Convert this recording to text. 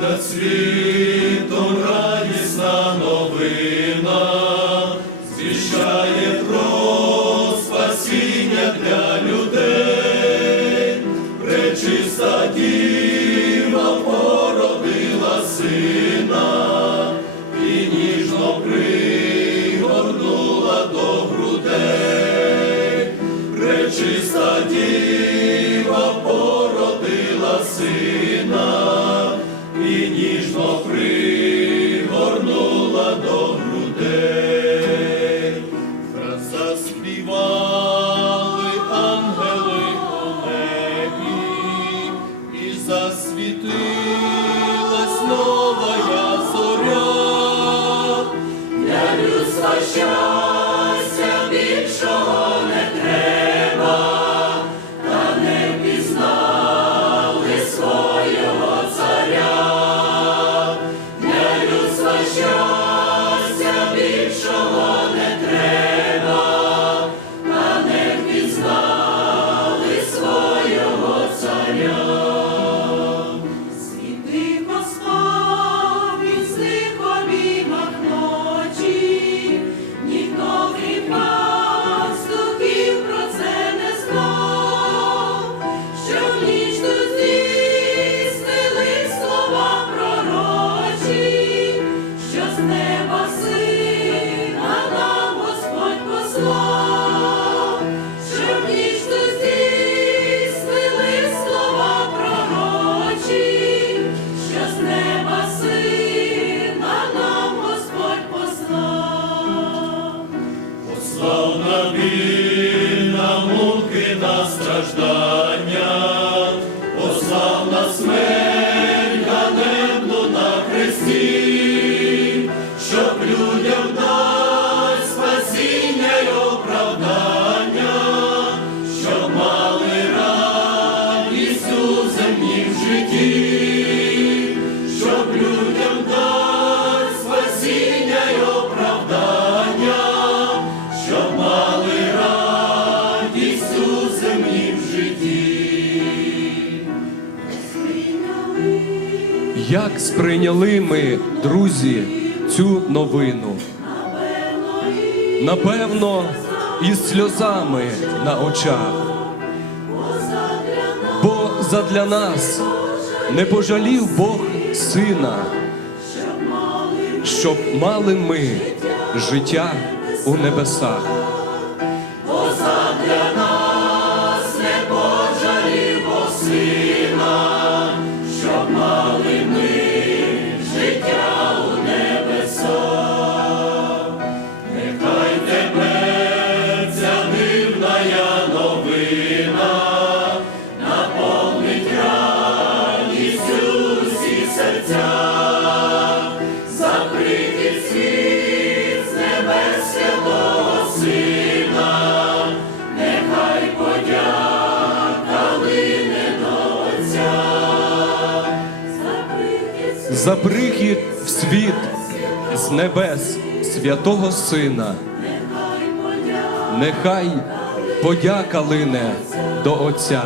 над світом радісна новина, звіщає про спасіння для людей, пречиста діва сина. І ніжно пригорнула до грудей, пречиста діва породила сина і ніжно пригорнула до грудей. Заспівали ангели у небі, і засвітилась новая зоря. Для людства щастя Послав на муки, на страждання, послав на смерть ганебну щоб людям дать спасіння й оправдання, щоб мали радість у земнім житті, Як сприйняли ми, друзі, цю новину? Напевно, із сльозами на очах. Бо задля нас не пожалів Бог сина, щоб мали ми життя у небесах. За прихід в світ з небес святого Сина. Нехай подяка лине до Отця.